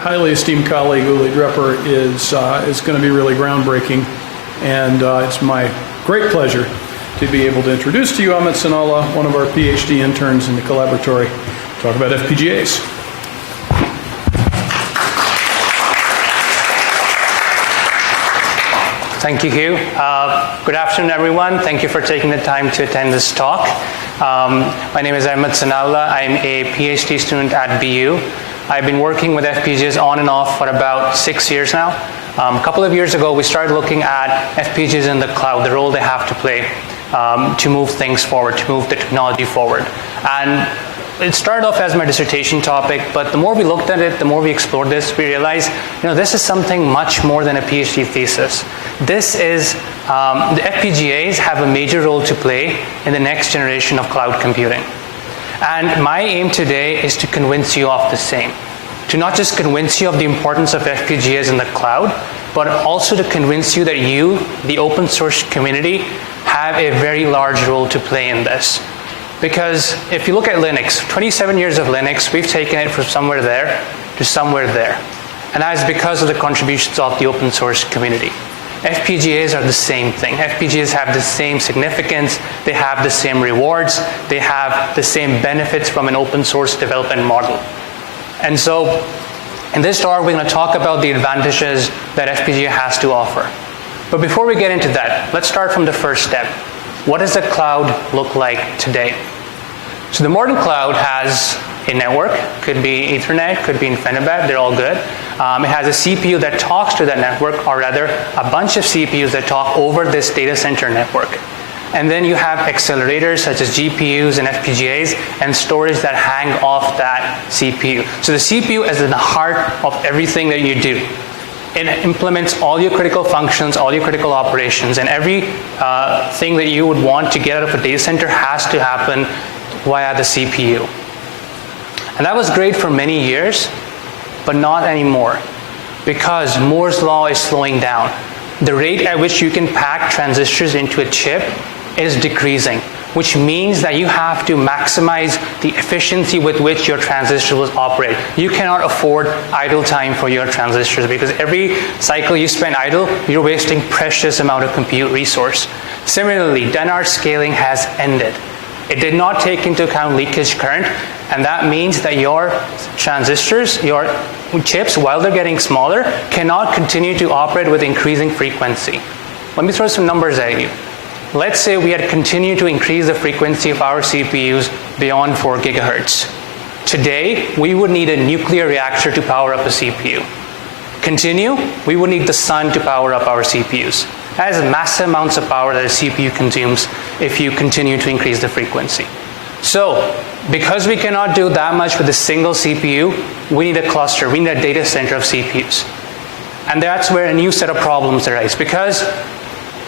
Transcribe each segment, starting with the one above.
highly esteemed colleague, Uli Drepper, is going to be really groundbreaking. And it's my great pleasure to be able to introduce to you Amit Sanalla, one of our PhD interns in the collaboratory, to talk about FPGAs. Thank you, Hugh. Good afternoon, everyone. Thank you for taking the time to attend this talk. My name is Amit Sanalla. I'm a PhD student at BU. I've been working with FPGAs on and off for about 6 years now. A couple of years ago, we started looking at FPGAs in the cloud, the role they have to play to move things forward, to move the technology forward. And it started off as my dissertation topic, but the more we looked at it, the more we explored this, we realized, this is something much more than a PhD thesis. This is, the FPGAs have a major role to play in the next generation of cloud computing. And my aim today is to convince you of the same. To not just convince you of the importance of FPGAs in the cloud, but also to convince you that you, the open source community, have a very large role to play in this. Because if you look at Linux, 27 years of Linux, we've taken it from somewhere there to somewhere there. And that is because of the contributions of the open source community. FPGAs are the same thing. FPGAs have the same significance, they have the same rewards, they have the same benefits from an open source development model. And so, in this talk, we're going to talk about the advantages that FPGA has to offer. But before we get into that, let's start from the first step. What does the cloud look like today? So the modern cloud has a network, could be Ethernet, could be InfiniBand, they're all good. It has a CPU that talks to that network, or rather, a bunch of CPUs that talk over this data center network. And then you have accelerators such as GPUs and FPGAs and storage that hang off that CPU. So the CPU is in the heart of everything that you do. It implements all your critical functions, all your critical operations, and every thing that you would want to get out of a data center has to happen via the CPU. And that was great for many years, but not anymore, because Moore's law is slowing down. The rate at which you can pack transistors into a chip is decreasing, which means that you have to maximize the efficiency with which your transistors will operate. You cannot afford idle time for your transistors, because every cycle you spend idle, you're wasting precious amount of compute resource. Similarly, Dennard scaling has ended. It did not take into account leakage current, and that means that your transistors, your chips, while they're getting smaller, cannot continue to operate with increasing frequency. Let me throw some numbers at you. Let's say we had continued to increase the frequency of our CPUs beyond 4 gigahertz. Today, we would need a nuclear reactor to power up a CPU. Continue, we would need the sun to power up our CPUs. That is massive amounts of power that a CPU consumes if you continue to increase the frequency. So, because we cannot do that much with a single CPU, we need a cluster, we need a data center of CPUs. And that's where a new set of problems arise, because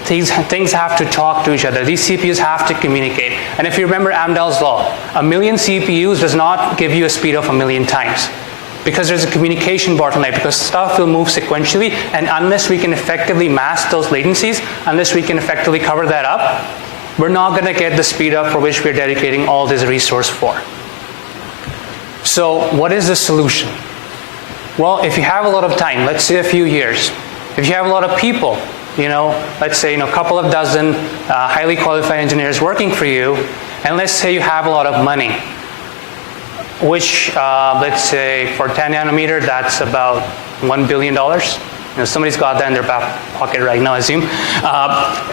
these things have to talk to each other. These CPUs have to communicate. And if you remember Amdahl's law, 1 million CPUs does not give you a speed of 1 million times, because there's a communication bottleneck, because stuff will move sequentially, and unless we can effectively mask those latencies, unless we can effectively cover that up, we're not going to get the speed up for which we're dedicating all this resource for. So what is the solution? Well, if you have a lot of time, let's say a few years, if you have a lot of people, let's say a couple of dozen highly qualified engineers working for you, and let's say you have a lot of money, which let's say for 10 nanometer, that's about $1 billion. Somebody's got that in their back pocket right now, I assume.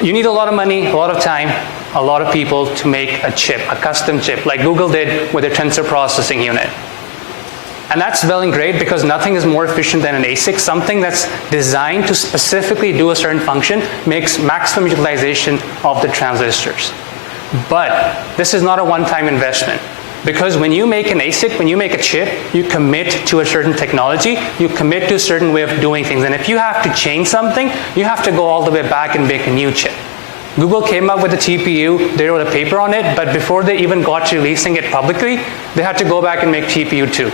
You need a lot of money, a lot of time, a lot of people to make a chip, a custom chip, like Google did with their tensor processing unit. And that's well and great, because nothing is more efficient than an ASIC. Something that's designed to specifically do a certain function makes maximum utilization of the transistors. But this is not a one-time investment, because when you make an ASIC, when you make a chip, you commit to a certain technology, you commit to a certain way of doing things. And if you have to change something, you have to go all the way back and make a new chip. Google came up with a TPU, they wrote a paper on it, but before they even got to releasing it publicly, they had to go back and make TPU 2.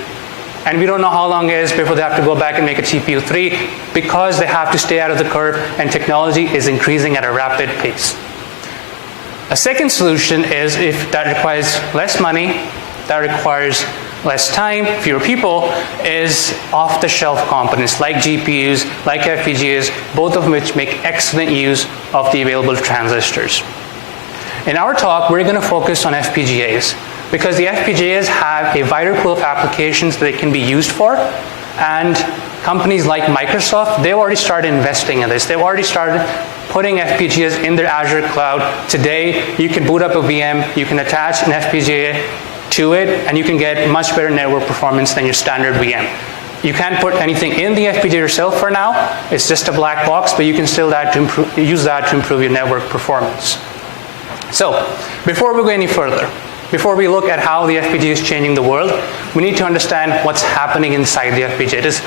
And we don't know how long it is before they have to go back and make a TPU 3, because they have to stay out of the curve, and technology is increasing at a rapid pace. A second solution is, if that requires less money, that requires less time, fewer people, is off-the-shelf components like GPUs, like FPGAs, both of which make excellent use of the available transistors. In our talk, we're going to focus on FPGAs because the FPGAs have a wider pool of applications that they can be used for, and companies like Microsoft, they've already started investing in this. They've already started putting FPGAs in their Azure cloud. Today, you can boot up a VM, you can attach an FPGA to it, and you can get much better network performance than your standard VM. You can't put anything in the FPGA yourself for now. It's just a black box, but you can still use that to improve your network performance. So, before we go any further, before we look at how the FPGA is changing the world, we need to understand what's happening inside the FPGA. It is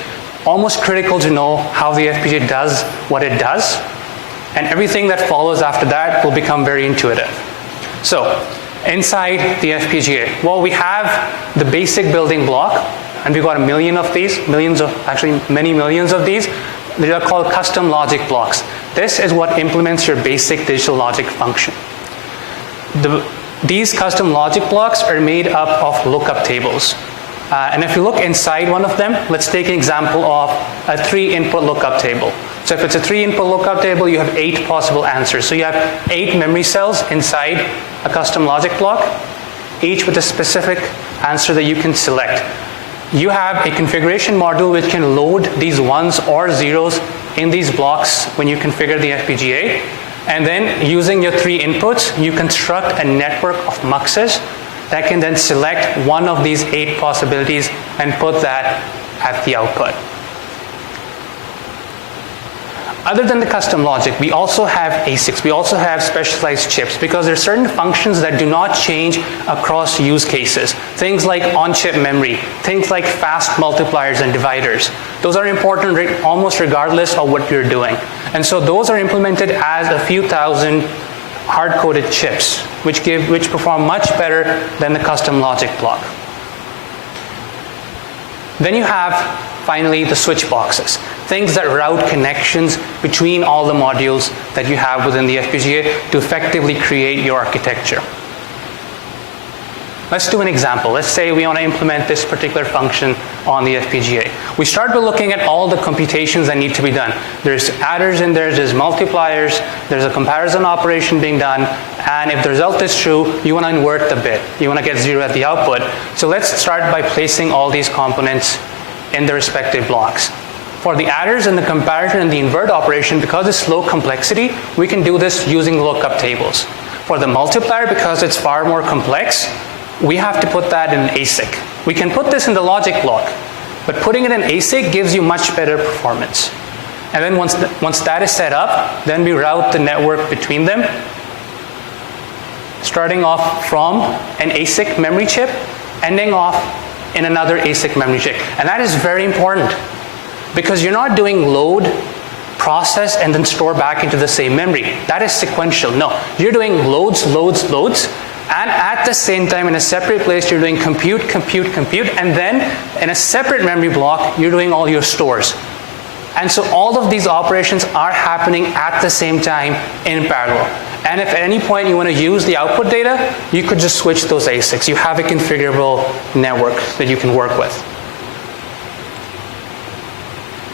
almost critical to know how the FPGA does what it does, and everything that follows after that will become very intuitive. So, inside the FPGA, well, we have the basic building block, and we've got a million of these, many millions of these. They are called custom logic blocks. This is what implements your basic digital logic function. These custom logic blocks are made up of lookup tables. And if you look inside one of them, let's take an example of a 3-input lookup table. So if it's a 3-input lookup table, you have 8 possible answers. So you have 8 memory cells inside a custom logic block, each with a specific answer that you can select. You have a configuration module which can load these ones or zeros in these blocks when you configure the FPGA. And then using your 3 inputs, you construct a network of muxes that can then select one of these 8 possibilities and put that at the output. Other than the custom logic, we also have ASICs. We also have specialized chips because there are certain functions that do not change across use cases. Things like on-chip memory, things like fast multipliers and dividers. Those are important almost regardless of what you're doing. And so those are implemented as a few thousand hard-coded chips, which perform much better than the custom logic block. Then you have, finally, the switch boxes, things that route connections between all the modules that you have within the FPGA to effectively create your architecture. Let's do an example. Let's say we want to implement this particular function on the FPGA. We start by looking at all the computations that need to be done. There's adders in there, there's multipliers, there's a comparison operation being done, and if the result is true, you want to invert the bit. You want to get 0 at the output. So let's start by placing all these components in the respective blocks. For the adders and the comparison and the invert operation, because it's low complexity, we can do this using lookup tables. For the multiplier, because it's far more complex, we have to put that in an ASIC. We can put this in the logic block, but putting it in ASIC gives you much better performance. And then once that is set up, then we route the network between them, starting off from an ASIC memory chip, ending off in another ASIC memory chip. And that is very important because you're not doing load, process, and then store back into the same memory. That is sequential. No, you're doing loads, and at the same time in a separate place you're doing compute, and then in a separate memory block you're doing all your stores. And so all of these operations are happening at the same time in parallel. And if at any point you want to use the output data, you could just switch those ASICs. You have a configurable network that you can work with.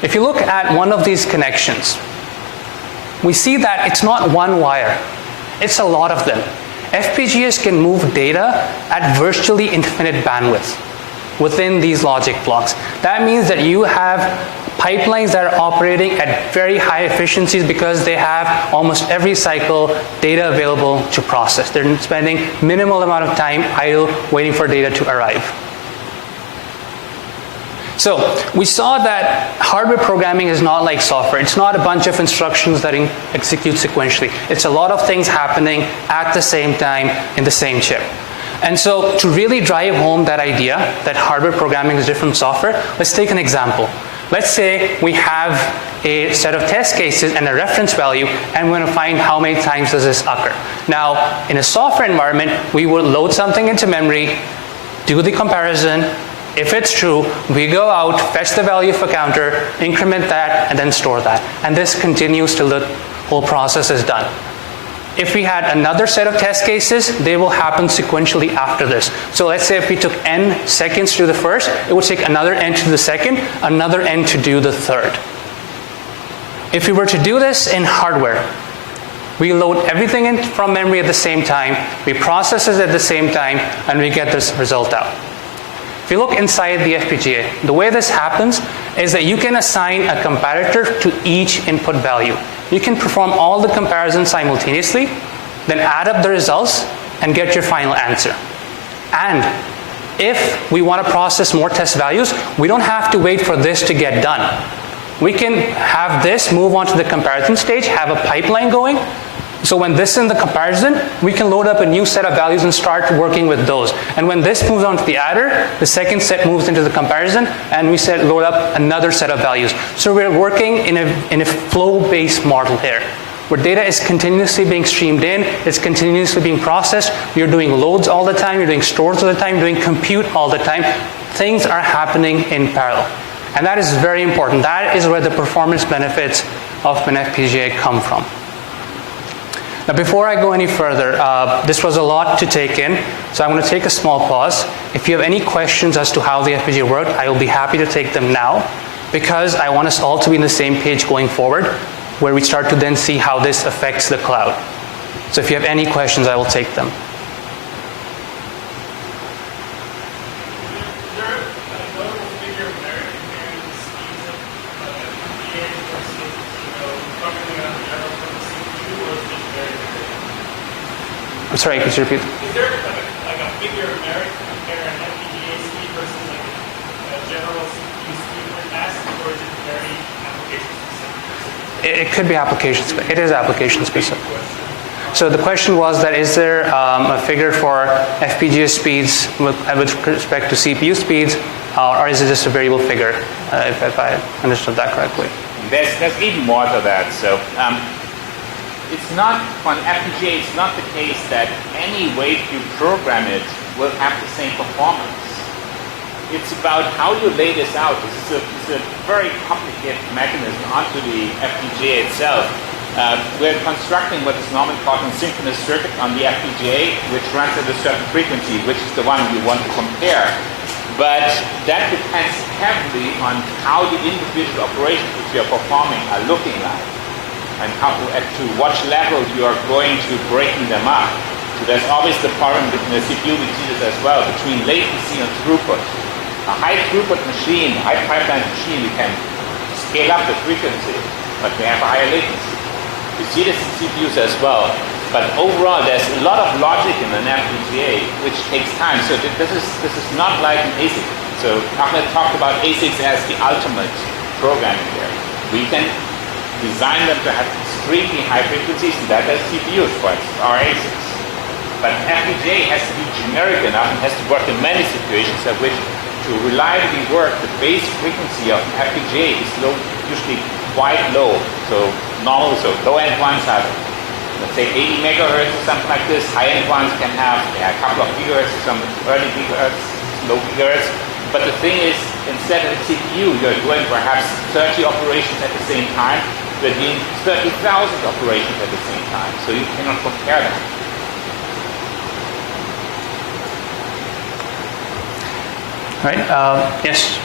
If you look at one of these connections, we see that it's not one wire, it's a lot of them. FPGAs can move data at virtually infinite bandwidth within these logic blocks. That means that you have pipelines that are operating at very high efficiencies because they have almost every cycle data available to process. They're spending minimal amount of time idle waiting for data to arrive. So we saw that hardware programming is not like software. It's not a bunch of instructions that execute sequentially. It's a lot of things happening at the same time in the same chip. And so to really drive home that idea that hardware programming is different from software, let's take an example. Let's say we have a set of test cases and a reference value, and we want to find how many times does this occur. Now, in a software environment, we will load something into memory, do the comparison. If it's true, we go out, fetch the value of a counter, increment that, and then store that. And this continues till the whole process is done. If we had another set of test cases, they will happen sequentially after this. So let's say if we took n seconds to do the first, it would take another n to do the second, another n to do the third. If we were to do this in hardware, we load everything in from memory at the same time, we process it at the same time, and we get this result out. If you look inside the FPGA, the way this happens is that you can assign a comparator to each input value. You can perform all the comparisons simultaneously, then add up the results, and get your final answer. And if we want to process more test values, we don't have to wait for this to get done. We can have this move on to the comparison stage, have a pipeline going. So when this is in the comparison, we can load up a new set of values and start working with those. And when this moves on to the adder, the second set moves into the comparison, and we load up another set of values. So we're working in a flow-based model here, where data is continuously being streamed in, it's continuously being processed, you're doing loads all the time, you're doing stores all the time, you're doing compute all the time. Things are happening in parallel. And that is very important. That is where the performance benefits of an FPGA come from. Now, before I go any further, this was a lot to take in, so I'm going to take a small pause. If you have any questions as to how the FPGA worked, I will be happy to take them now, because I want us all to be on the same page going forward, where we start to then see how this affects the cloud. So if you have any questions, I will take them. I'm sorry, could you repeat? Is there like a figure of merit to compare an FPGA speed versus like a general CPU speed for task, or is it very application specific? It could be application specific. It is application specific. So the question was that is there a figure for FPGA speeds with respect to CPU speeds, or is it just a variable figure, if I understood that correctly? There's even more to that. So it's not, on FPGA, it's not the case that any way you program it will have the same performance. It's about how you lay this out. This is a very complicated mechanism onto the FPGA itself. We're constructing what is normally called a synchronous circuit on the FPGA, which runs at a certain frequency, which is the one you want to compare. But that depends heavily on how the individual operations which you're performing are looking like, and how to what level you are going to breaking them up. So there's always the problem between the CPU, we see this as well, between latency and throughput. A high throughput machine, high pipeline machine, we can scale up the frequency, but we have a higher latency. We see this in CPUs as well. But overall, there's a lot of logic in an FPGA, which takes time. So this is not like an ASIC. So Ahmed talked about ASICs as the ultimate programming there. We can design them to have extremely high frequencies, and that has CPUs, for instance, or ASICs. But FPGA has to be generic enough and has to work in many situations at which to reliably work, the base frequency of an FPGA is usually quite low. So low-end ones have, let's say, 80 megahertz or something like this. High-end ones can have a couple of gigahertz, some early gigahertz, low gigahertz. But the thing is, instead of a CPU, you're doing perhaps 30 operations at the same time. You're doing 30,000 operations at the same time. So you cannot compare them. Right? Yes?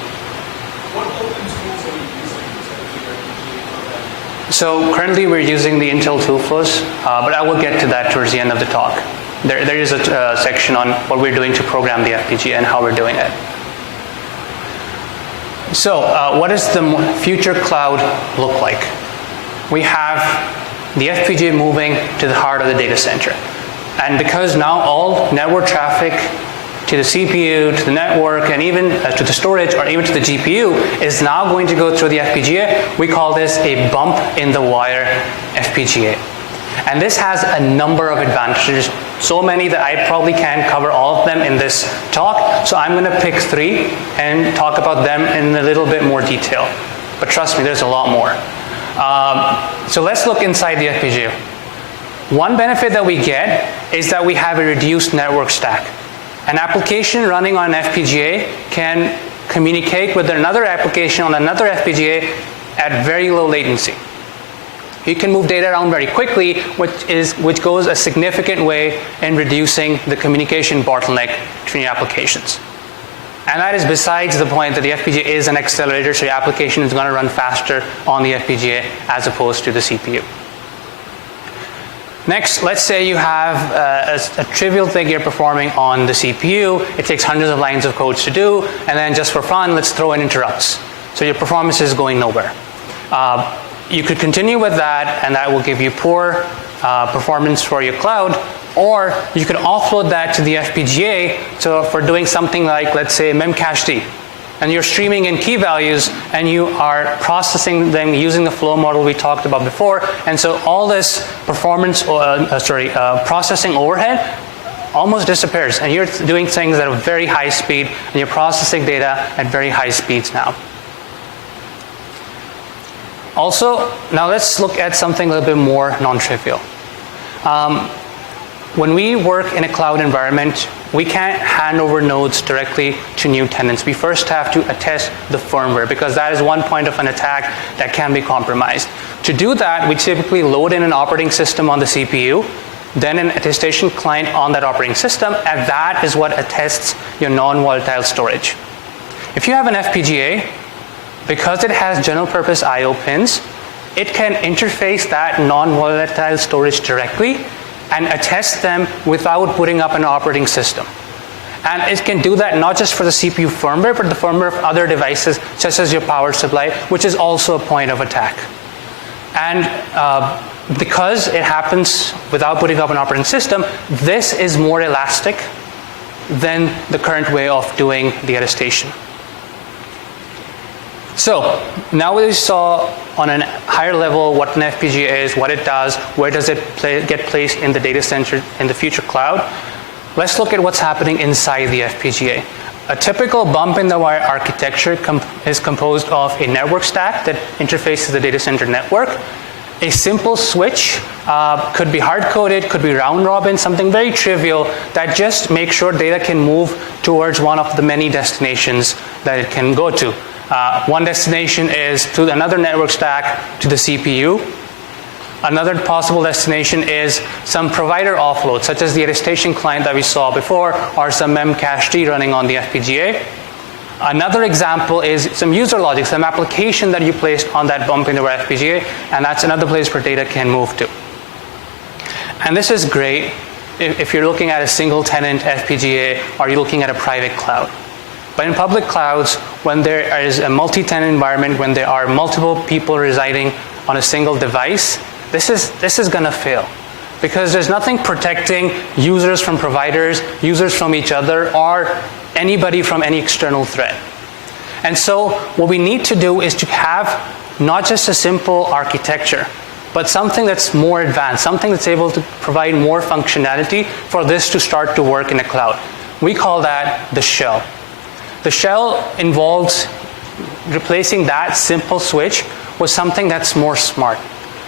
What open tools are you using to do your FPGA programming? So currently we're using the Intel tool flows, but I will get to that towards the end of the talk. There is a section on what we're doing to program the FPGA and how we're doing it. So what does the future cloud look like? We have the FPGA moving to the heart of the data center. And because now all network traffic to the CPU, to the network, and even to the storage, or even to the GPU, is now going to go through the FPGA, we call this a bump in the wire FPGA. And this has a number of advantages, so many that I probably can't cover all of them in this talk, so I'm going to pick 3 and talk about them in a little bit more detail. But trust me, there's a lot more. So let's look inside the FPGA. One benefit that we get is that we have a reduced network stack. An application running on an FPGA can communicate with another application on another FPGA at very low latency. you can move data around very quickly, which goes a significant way in reducing the communication bottleneck between your applications. And that is besides the point that the FPGA is an accelerator, so your application is going to run faster on the FPGA as opposed to the CPU. Next, let's say you have a trivial thing you're performing on the CPU. It takes hundreds of lines of code to do, and then just for fun, let's throw in interrupts. So your performance is going nowhere. You could continue with that, and that will give you poor performance for your cloud, or you could offload that to the FPGA so for doing something like, let's say, memcached. And you're streaming in key values, and you are processing them using the flow model we talked about before. And so all this performance, processing overhead almost disappears. And you're doing things at a very high speed, and you're processing data at very high speeds now. Also, now let's look at something a little bit more non-trivial. When we work in a cloud environment, we can't hand over nodes directly to new tenants. We first have to attest the firmware, because that is one point of an attack that can be compromised. To do that, we typically load in an operating system on the CPU, then an attestation client on that operating system, and that is what attests your non-volatile storage. If you have an FPGA, because it has general purpose I/O pins, it can interface that non-volatile storage directly and attest them without putting up an operating system. And it can do that not just for the CPU firmware, but the firmware of other devices, such as your power supply, which is also a point of attack. And because it happens without putting up an operating system, this is more elastic than the current way of doing the attestation. So now we saw on a higher level what an FPGA is, what it does, where does it get placed in the data center in the future cloud. Let's look at what's happening inside the FPGA. A typical bump-in-the-wire architecture is composed of a network stack that interfaces the data center network. A simple switch could be hard-coded, could be round-robin, something very trivial that just makes sure data can move towards one of the many destinations that it can go to. One destination is to another network stack to the CPU. Another possible destination is some provider offload, such as the attestation client that we saw before, or some memcached running on the FPGA. Another example is some user logic, some application that you placed on that bump-in-the-wire FPGA, and that's another place where data can move to. And this is great if you're looking at a single tenant FPGA or you're looking at a private cloud. But in public clouds, when there is a multi-tenant environment, when there are multiple people residing on a single device, this is going to fail. Because there's nothing protecting users from providers, users from each other, or anybody from any external threat. And so what we need to do is to have not just a simple architecture, but something that's more advanced, something that's able to provide more functionality for this to start to work in a cloud. We call that the shell. The shell involves replacing that simple switch with something that's more smart.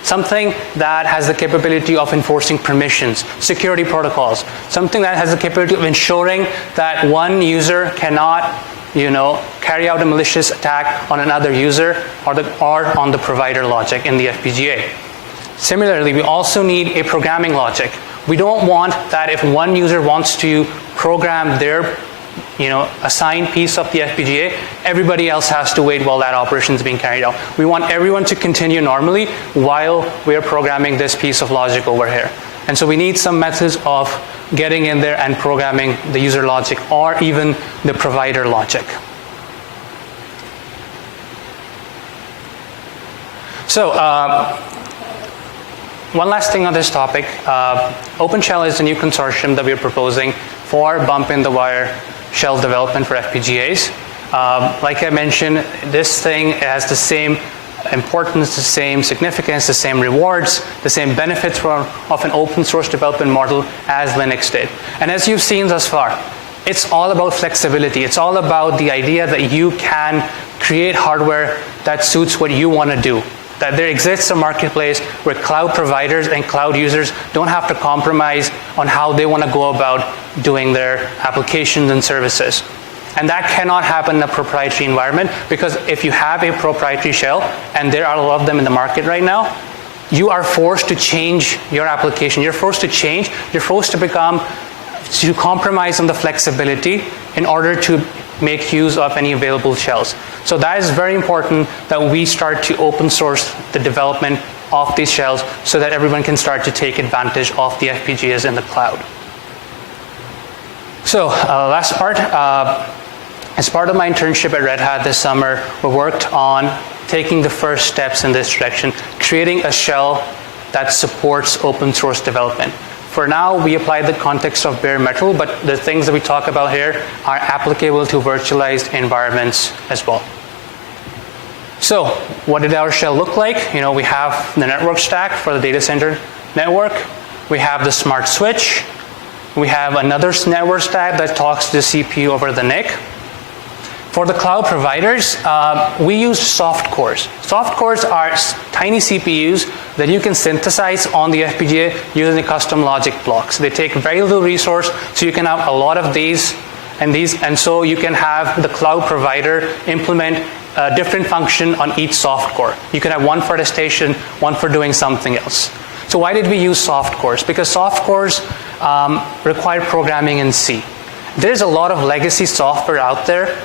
Something that has the capability of enforcing permissions, security protocols, something that has the capability of ensuring that one user cannot, carry out a malicious attack on another user or on the provider logic in the FPGA. Similarly, we also need a programming logic. We don't want that if one user wants to program their assigned piece of the FPGA, everybody else has to wait while that operation is being carried out. We want everyone to continue normally while we are programming this piece of logic over here. And so we need some methods of getting in there and programming the user logic or even the provider logic. So one last thing on this topic. OpenShell is a new consortium that we are proposing for bump-in-the-wire shell development for FPGAs. Like I mentioned, this thing has the same importance, the same significance, the same rewards, the same benefits of an open source development model as Linux did. And as you've seen thus far, it's all about flexibility. It's all about the idea that you can create hardware that suits what you want to do. That there exists a marketplace where cloud providers and cloud users don't have to compromise on how they want to go about doing their applications and services. And that cannot happen in a proprietary environment, because if you have a proprietary shell, and there are a lot of them in the market right now, you are forced to change your application. You're forced to change. You're forced to compromise on the flexibility in order to make use of any available shells. So that is very important that we start to open source the development of these shells so that everyone can start to take advantage of the FPGAs in the cloud. So last part, as part of my internship at Red Hat this summer, we worked on taking the first steps in this direction, creating a shell that supports open source development. For now, we apply the context of bare metal, but the things that we talk about here are applicable to virtualized environments as well. So what did our shell look like? We have the network stack for the data center network. We have the smart switch. We have another network stack that talks to the CPU over the NIC. For the cloud providers, we use soft cores. Soft cores are tiny CPUs that you can synthesize on the FPGA using custom logic blocks. They take very little resource, so you can have a lot of these, and so you can have the cloud provider implement a different function on each soft core. You can have one for attestation, one for doing something else. So why did we use soft cores? Because soft cores require programming in C. There's a lot of legacy software out there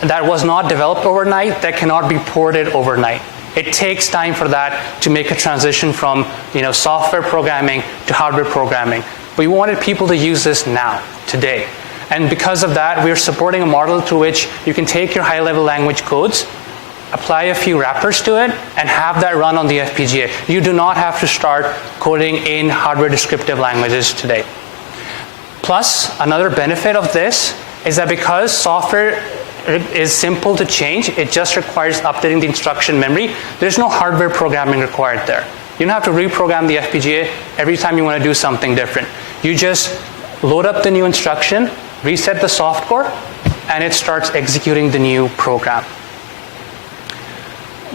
that was not developed overnight, that cannot be ported overnight. It takes time for that to make a transition from software programming to hardware programming. But we wanted people to use this now, today. And because of that, we're supporting a model through which you can take your high-level language codes, apply a few wrappers to it, and have that run on the FPGA. You do not have to start coding in hardware descriptive languages today. Plus, another benefit of this is that because software is simple to change, it just requires updating the instruction memory. There's no hardware programming required there. You don't have to reprogram the FPGA every time you want to do something different. You just load up the new instruction, reset the soft core, and it starts executing the new program.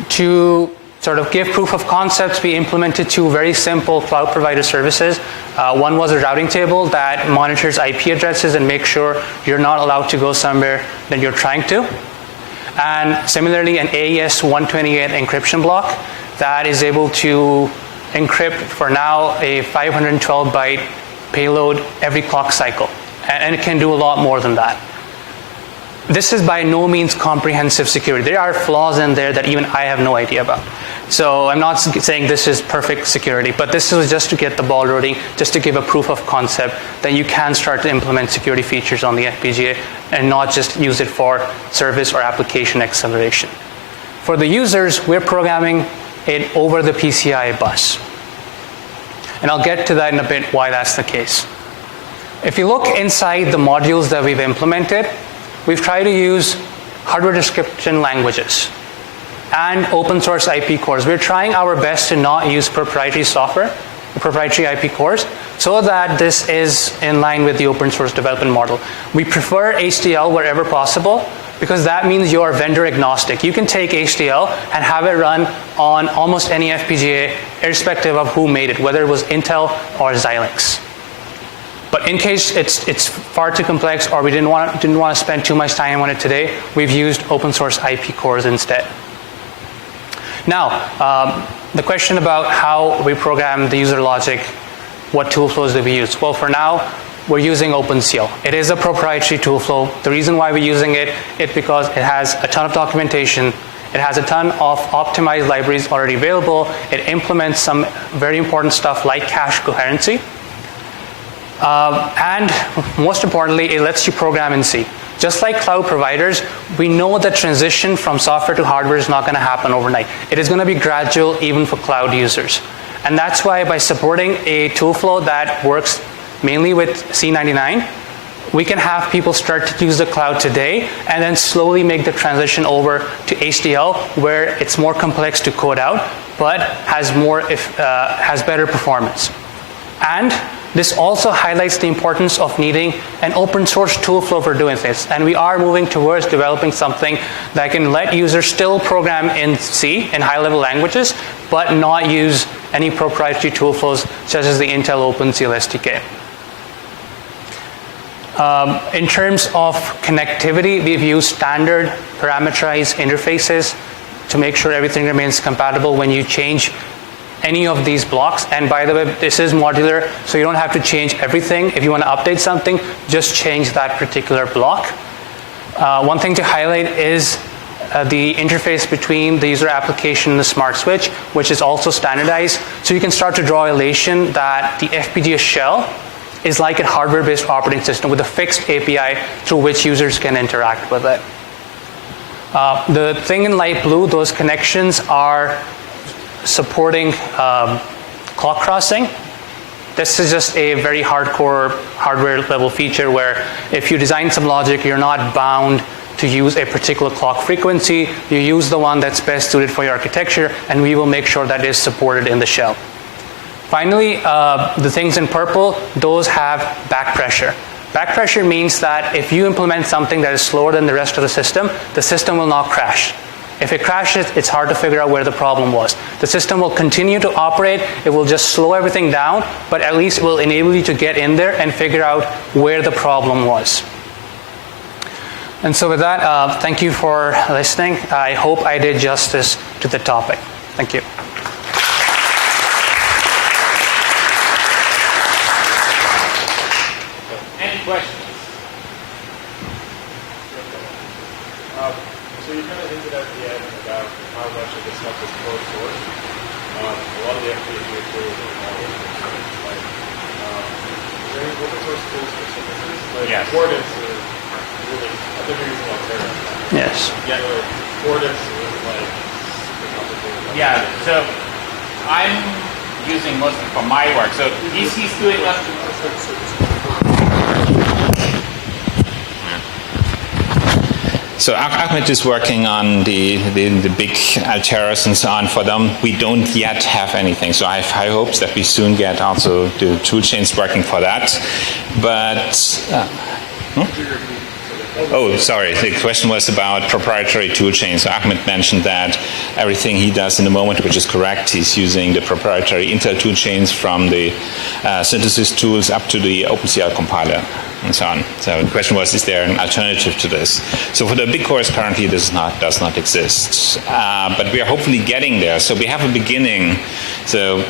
To sort of give proof of concepts, we implemented two very simple cloud provider services. One was a routing table that monitors IP addresses and makes sure you're not allowed to go somewhere that you're trying to. And similarly, an AES 128 encryption block that is able to encrypt, for now, a 512-byte payload every clock cycle. And it can do a lot more than that. This is by no means comprehensive security. There are flaws in there that even I have no idea about. So I'm not saying this is perfect security, but this is just to get the ball rolling, just to give a proof of concept that you can start to implement security features on the FPGA and not just use it for service or application acceleration. For the users, we're programming it over the PCI bus. And I'll get to that in a bit, why that's the case. If you look inside the modules that we've implemented, we've tried to use hardware description languages and open source IP cores. We're trying our best to not use proprietary software, proprietary IP cores, so that this is in line with the open source development model. We prefer HDL wherever possible, because that means you are vendor agnostic. You can take HDL and have it run on almost any FPGA, irrespective of who made it, whether it was Intel or Xilinx. But in case it's far too complex, or we didn't want to spend too much time on it today, we've used open source IP cores instead. Now, the question about how we program the user logic, what tool flows do we use? Well, for now, we're using OpenCL. It is a proprietary tool flow. The reason why we're using it is because it has a ton of documentation. It has a ton of optimized libraries already available. It implements some very important stuff like cache coherency. And most importantly, it lets you program in C. Just like cloud providers, we know the transition from software to hardware is not going to happen overnight. It is going to be gradual even for cloud users. And that's why by supporting a tool flow that works mainly with C99, we can have people start to use the cloud today and then slowly make the transition over to HDL, where it's more complex to code out, but has better performance. And this also highlights the importance of needing an open source tool flow for doing this. And we are moving towards developing something that can let users still program in C, in high-level languages, but not use any proprietary tool flows such as the Intel OpenCL SDK. In terms of connectivity, we've used standard parameterized interfaces to make sure everything remains compatible. When you change any of these blocks. And by the way, this is modular, so you don't have to change everything. If you want to update something, just change that particular block. One thing to highlight is the interface between the user application and the smart switch, which is also standardized. So you can start to draw a relation that the FPGA shell is like a hardware-based operating system with a fixed API through which users can interact with it. The thing in light blue, those connections are supporting clock crossing. This is just a very hardcore hardware level feature where if you design some logic, you're not bound to use a particular clock frequency. You use the one that's best suited for your architecture, and we will make sure that is supported in the shell. Finally, the things in purple, those have back pressure. Back pressure means that if you implement something that is slower than the rest of the system will not crash. If it crashes, it's hard to figure out where the problem was. The system will continue to operate. It will just slow everything down, but at least it will enable you to get in there and figure out where the problem was. And so with that, thank you for listening. I hope I did justice to the topic. Thank you. Any questions? So you kind of hinted at the end about how much of this stuff is closed source. A lot of the FPGA tools are all open source. Like, is there any open source tools for synthesis? Like, Yes. Coordinates is really, I've been using Altera. Yes. Yeah. Coordinates is like super complicated. Yeah, so I'm using mostly for my work. So EC's doing that. So Ahmed is working on the big Alteras and so on for them. We don't yet have anything. So I have high hopes that we soon get also the tool chains working for that. But oh, sorry. The question was about proprietary tool chains. So Ahmed mentioned that everything he does in the moment, which is correct, he's using the proprietary Intel tool chains from the synthesis tools up to the OpenCL compiler and so on. So the question was, is there an alternative to this? So for the big cores, currently this does not exist. But we are hopefully getting there. So we have a beginning. So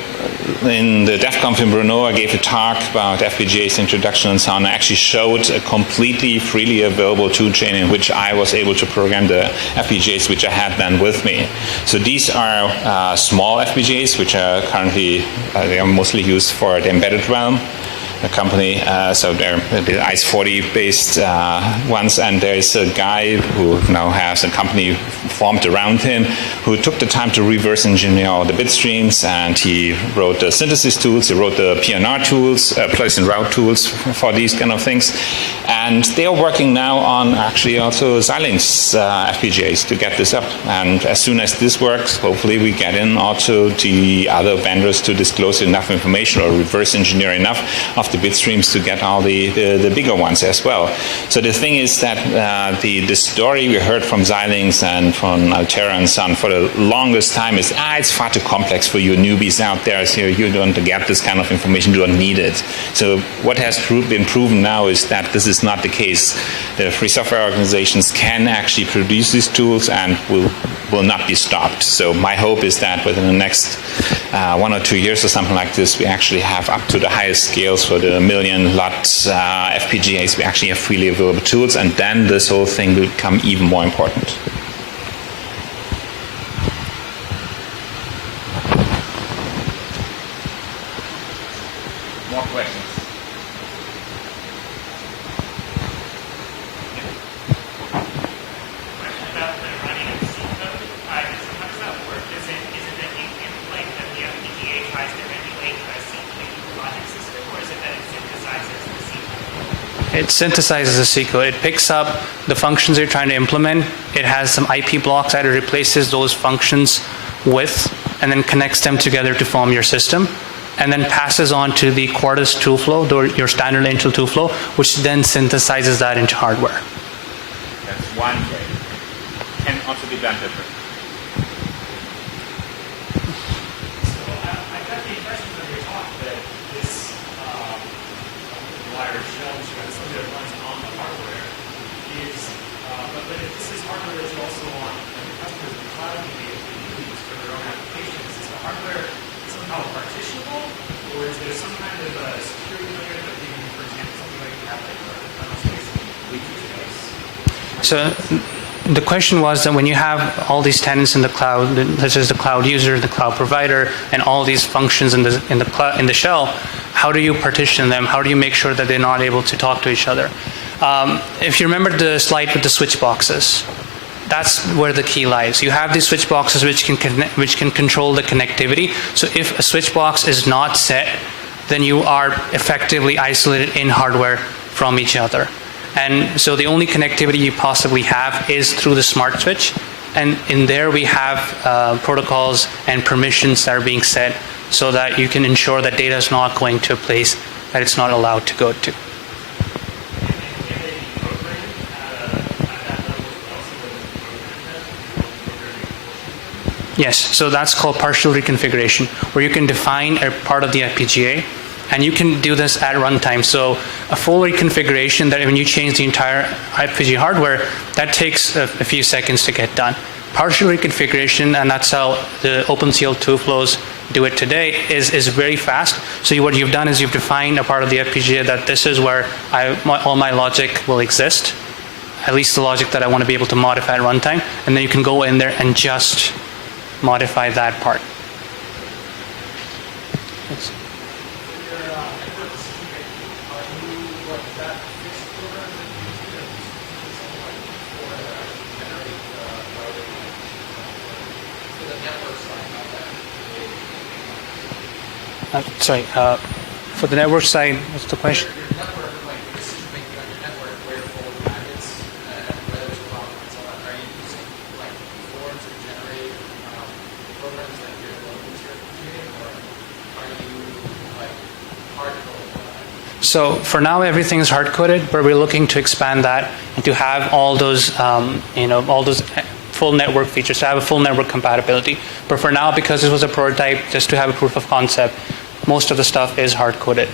in the DevConf in Brno, I gave a talk about FPGA's introduction and so on. I actually showed a completely freely available tool chain in which I was able to program the FPGAs which I had then with me. So these are small FPGAs which are currently, they are mostly used for the embedded realm. The company, so they're the ICE40 based ones, and there's a guy who now has a company formed around him who took the time to reverse engineer all the bit streams, and he wrote the synthesis tools, he wrote the PNR tools, place and route tools for these kind of things, and they are working now on actually also Xilinx FPGAs to get this up, and as soon as this works, hopefully we get in also the other vendors to disclose enough information or reverse engineer enough of the bit streams to get all the bigger ones as well. So the thing is that the story we heard from Xilinx and from Altera and so on for the longest time is, it's far too complex for you newbies out there, so you don't get this kind of information, you don't need it. So what has been proven now is that this is not the case. The free software organizations can actually produce these tools and will not be stopped. So my hope is that within the next 1 or 2 years or something like this, we actually have up to the highest scales for the million lot FPGAs. We actually have freely available tools, and then this whole thing will become even more important. More questions? About the running of C code, how does that work? Is it that you like that the FPGA tries to emulate a C logic system, or is it that it synthesizes the C code? It synthesizes the C code. It picks up the functions you're trying to implement. It has some IP blocks that it replaces those functions with, and then connects them together to form your system, and then passes on to the Quartus tool flow, your standard Intel tool flow, which then synthesizes that into hardware. That's one way. Can also be done differently. So I got the impression from your talk that this wire shell, something that runs on the hardware, is, but if this is hardware that's also on the customers in the cloud, maybe if they use for their own applications, is the hardware So the question was that when you have all these tenants in the cloud, such as the cloud user, the cloud provider, and all these functions in the shell, how do you partition them? How do you make sure that they're not able to talk to each other? If you remember the slide with the switch boxes, that's where the key lies. You have these switch boxes which can control the connectivity. So if a switch box is not set, then you are effectively isolated in hardware from each other. And so the only connectivity you possibly have is through the smart switch. And in there we have protocols and permissions that are being set so that you can ensure that data is not going to a place that it's not allowed to go to. Yes, so that's called partial reconfiguration, where you can define a part of the FPGA, and you can do this at runtime. So a full reconfiguration, that when you change the entire FPGA hardware, that takes a few seconds to get done. Partial reconfiguration, and that's how the OpenCL2 flows do it today, is very fast. So what you've done is you've defined a part of the FPGA that this is where all my logic will exist, at least the logic that I want to be able to modify at runtime, and then you can go in there and just modify that part. Yes. Sorry, for the network side, what's the question? So for now, everything is hard-coded, but we're looking to expand that and to have all those, all those full network features, to have a full network compatibility. But for now, because this was a prototype, just to have a proof of concept, most of the stuff is hard-coded.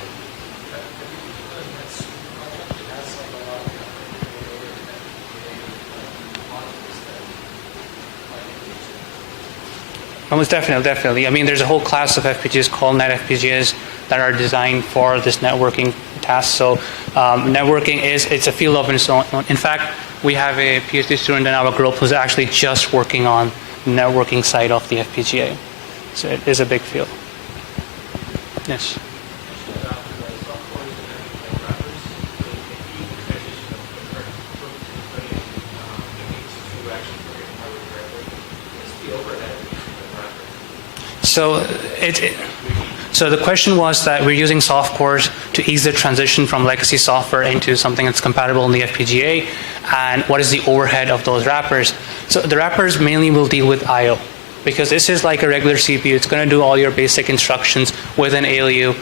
Almost definitely. I mean, there's a whole class of FPGAs called net FPGAs that are designed for this networking task. So networking it's a field of its own. In fact, we have a PhD student in our group who's actually just working on the networking side of the FPGA. So it is a big field. Yes. So the question was that we're using soft cores to ease the transition from legacy software into something that's compatible in the FPGA, and what is the overhead of those wrappers. So the wrappers mainly will deal with I/O, because this is like a regular CPU. It's going to do all your basic instructions with an ALU.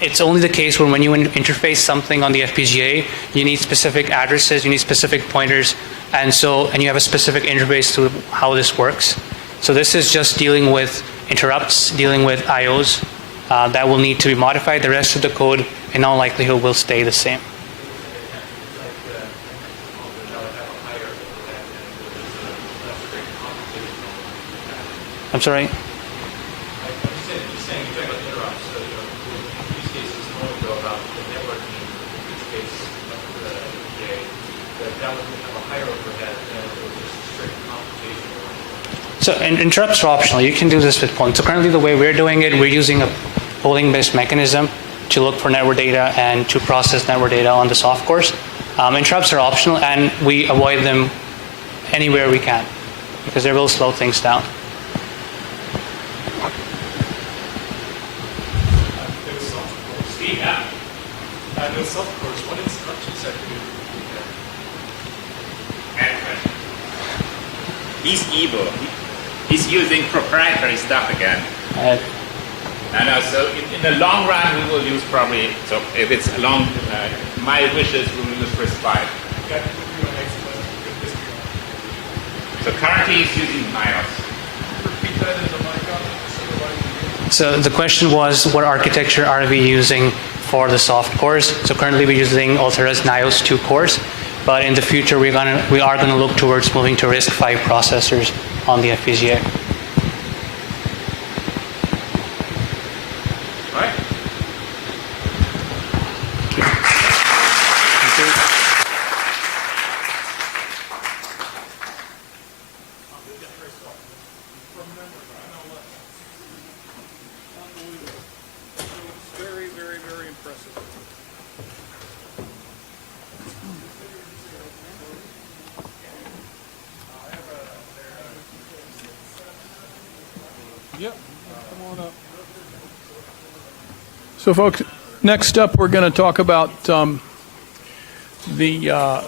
It's only the case when you interface something on the FPGA, you need specific addresses, you need specific pointers, and you have a specific interface to how this works. So this is just dealing with interrupts, dealing with IOs that will need to be modified. The rest of the code, in all likelihood, will stay the same. I'm sorry? So interrupts are optional. You can do this with polling. So currently the way we're doing it, we're using a polling-based mechanism to look for network data and to process network data on the soft cores. Interrupts are optional, and we avoid them anywhere we can because they will slow things down. With soft cores, what instruction set do you He's evil. He's using proprietary stuff again. I know. So in the long run, we will use probably. So if it's a long, my wishes we will use RISC-V. So currently, he's using NIOS. So the question was, what architecture are we using for the soft cores? So currently, we're using Altera's NIOS 2 cores. But in the future, we are going to look towards moving to RISC-V processors on the FPGA. All right. Yep, come on up. So, folks, next up we're going to talk about the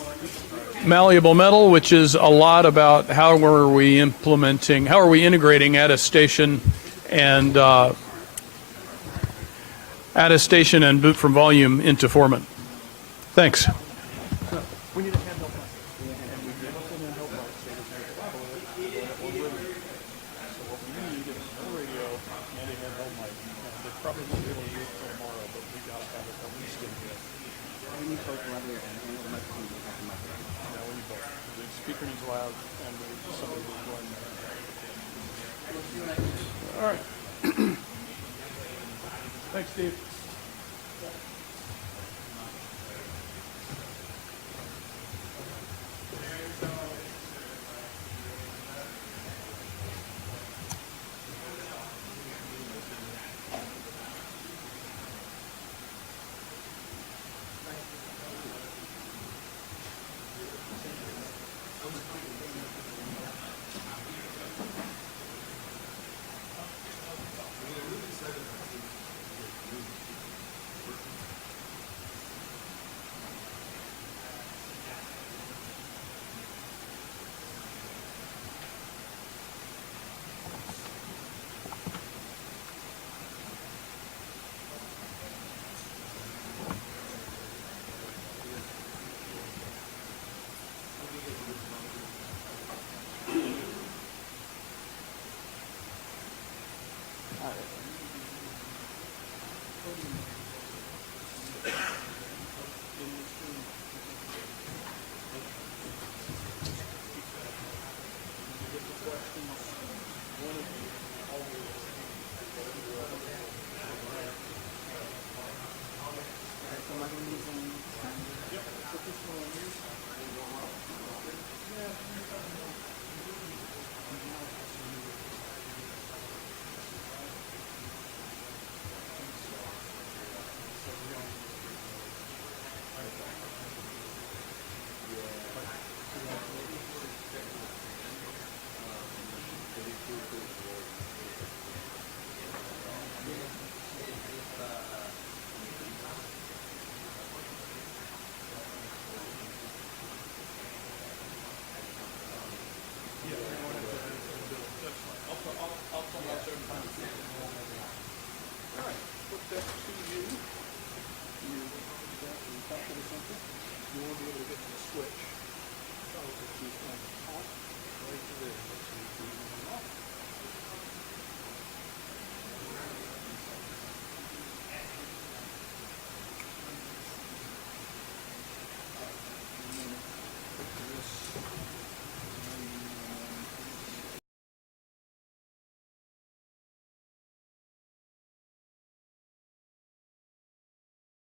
malleable metal, which is a lot about how are we integrating attestation and boot from volume into Foreman. Thanks. All right. Thanks, Steve.